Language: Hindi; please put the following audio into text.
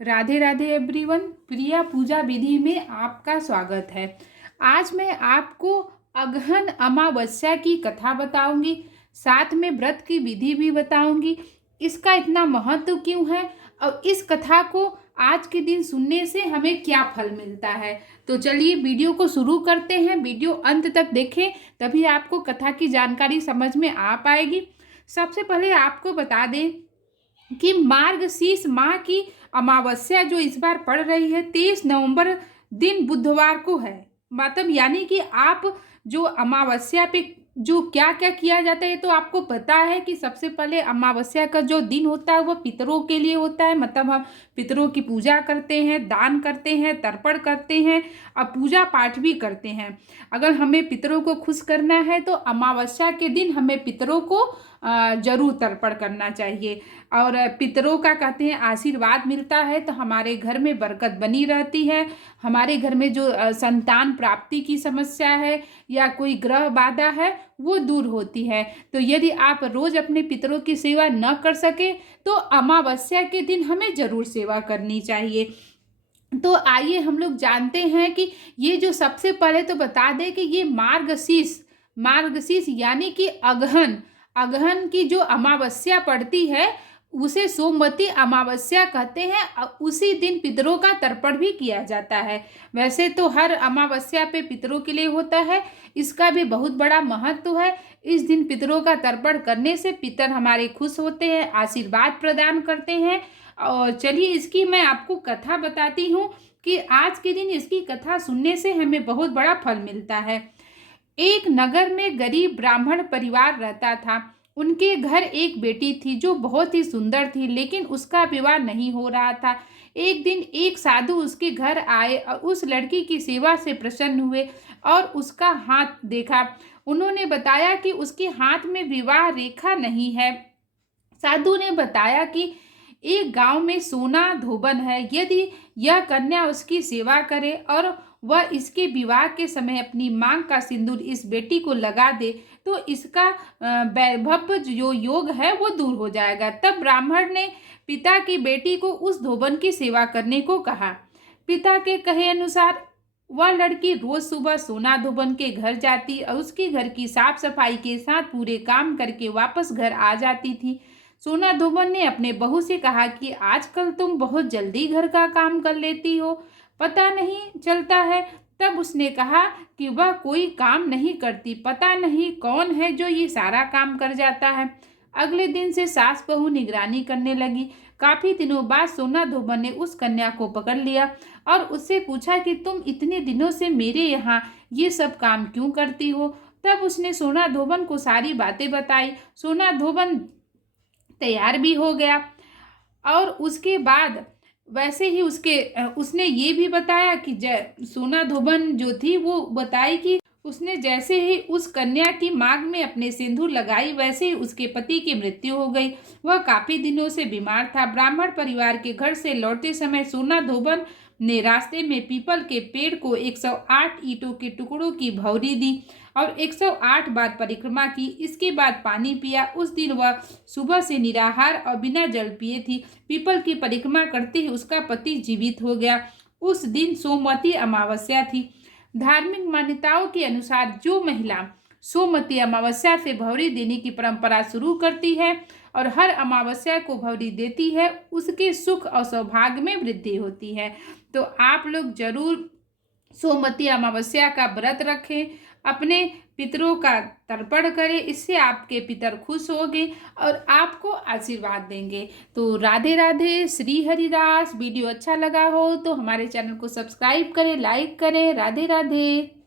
राधे राधे एवरीवन। प्रिया पूजा विधि में आपका स्वागत है। आज मैं आपको अगहन अमावस्या की कथा बताऊंगी, साथ में व्रत की विधि भी बताऊंगी। इसका इतना महत्व क्यों है और इस कथा को आज के दिन सुनने से हमें क्या फल मिलता है। तो चलिए वीडियो को शुरू करते हैं। वीडियो अंत तक देखें, तभी आपको कथा की जानकारी समझ में आ पाएगी। सबसे पहले आपको बता दें कि मार्गशीर्ष माह की अमावस्या जो इस बार पड़ रही है 23 नवंबर दिन बुधवार को है। मतलब यानी कि आप जो अमावस्या पे जो क्या क्या किया जाता है, तो आपको पता है कि सबसे पहले अमावस्या का जो दिन होता है वह पितरों के लिए होता है। मतलब हम पितरों की पूजा करते हैं, दान करते हैं, तर्पण करते हैं और पूजा पाठ भी करते हैं। अगर हमें पितरों को खुश करना है तो अमावस्या के दिन हमें पितरों को जरूर तर्पण करना चाहिए। और पितरों का कहते हैं आशीर्वाद मिलता है तो हमारे घर में बरकत बनी रहती है। हमारे घर में जो संतान प्राप्ति की समस्या है या कोई ग्रह बाधा है वो दूर होती है। तो यदि आप रोज अपने पितरों की सेवा न कर सके तो अमावस्या के दिन हमें जरूर सेवा करनी चाहिए। तो आइए हम लोग जानते हैं कि ये जो सबसे पहले तो बता दें कि ये मार्गशीर्ष यानी कि अगहन की जो अमावस्या पड़ती है उसे सोमवती अमावस्या कहते हैं। उसी दिन पितरों का तर्पण भी किया जाता है। वैसे तो हर अमावस्या पे पितरों के लिए होता है, इसका भी बहुत बड़ा महत्व है। इस दिन पितरों का तर्पण करने से पितर हमारे खुश होते हैं, आशीर्वाद प्रदान करते हैं। और चलिए इसकी मैं आपको कथा बताती हूँ कि आज के दिन इसकी कथा सुनने से हमें बहुत बड़ा फल मिलता है। एक नगर में गरीब ब्राह्मण परिवार रहता था। उनके घर एक बेटी थी जो बहुत ही सुंदर थी, लेकिन उसका विवाह नहीं हो रहा था। एक दिन एक साधु उसके घर आए और उस लड़की की सेवा से प्रसन्न हुए और उसका हाथ देखा। उन्होंने बताया कि उसके हाथ में विवाह रेखा नहीं है। साधु ने बताया कि एक गांव में सोना धोबन है, यदि यह कन्या उसकी सेवा करे और वह इसके विवाह के समय अपनी मांग का सिंदूर इस बेटी को लगा दे तो इसका वैभव जो योग है वो दूर हो जाएगा। तब ब्राह्मण ने पिता की बेटी को उस धोबन की सेवा करने को कहा। पिता के कहे अनुसार वह लड़की रोज सुबह सोना धोबन के घर जाती और उसके घर की साफ सफाई के साथ पूरे काम करके वापस घर आ जाती थी। सोना धोबन ने अपने बहू से कहा कि आजकल तुम बहुत जल्दी घर का काम कर लेती हो, पता नहीं चलता है। तब उसने कहा कि वह कोई काम नहीं करती, पता नहीं कौन है जो ये सारा काम कर जाता है। अगले दिन से सास बहू निगरानी करने लगी। काफी दिनों बाद सोना धोबन ने उस कन्या को पकड़ लिया और उससे पूछा कि तुम इतने दिनों से मेरे यहाँ ये सब काम क्यों करती हो। तब उसने सोना धोबन को सारी बातें बताई। सोना धोबन तैयार भी हो गया और उसके बाद वैसे ही उसने ये भी बताया कि सोना धोबन जो थी वो बताई कि उसने जैसे ही उस कन्या की मांग में अपने सिंदूर लगाई वैसे ही उसके पति की मृत्यु हो गई। वह काफी दिनों से बीमार था। ब्राह्मण परिवार के घर से लौटते समय सोना धोबन ने रास्ते में पीपल के पेड़ को 108 ईंटों के टुकड़ों की भौरी दी और 108 बार परिक्रमा की। इसके बाद पानी पिया। उस दिन वह सुबह से निराहार और बिना जल पिए थी। पीपल की परिक्रमा करते ही उसका पति जीवित हो गया। उस दिन सोमवती अमावस्या थी। धार्मिक मान्यताओं के अनुसार जो महिला सोमवती अमावस्या से भौरी देने की परंपरा शुरू करती है और हर अमावस्या को भौरी देती है उसके सुख और सौभाग्य में वृद्धि होती है। तो आप लोग जरूर सोमवती अमावस्या का व्रत रखें, अपने पितरों का तर्पण करें, इससे आपके पितर खुश होंगे और आपको आशीर्वाद देंगे। तो राधे राधे, श्री हरिदास। वीडियो अच्छा लगा हो तो हमारे चैनल को सब्सक्राइब करें, लाइक करें। राधे राधे।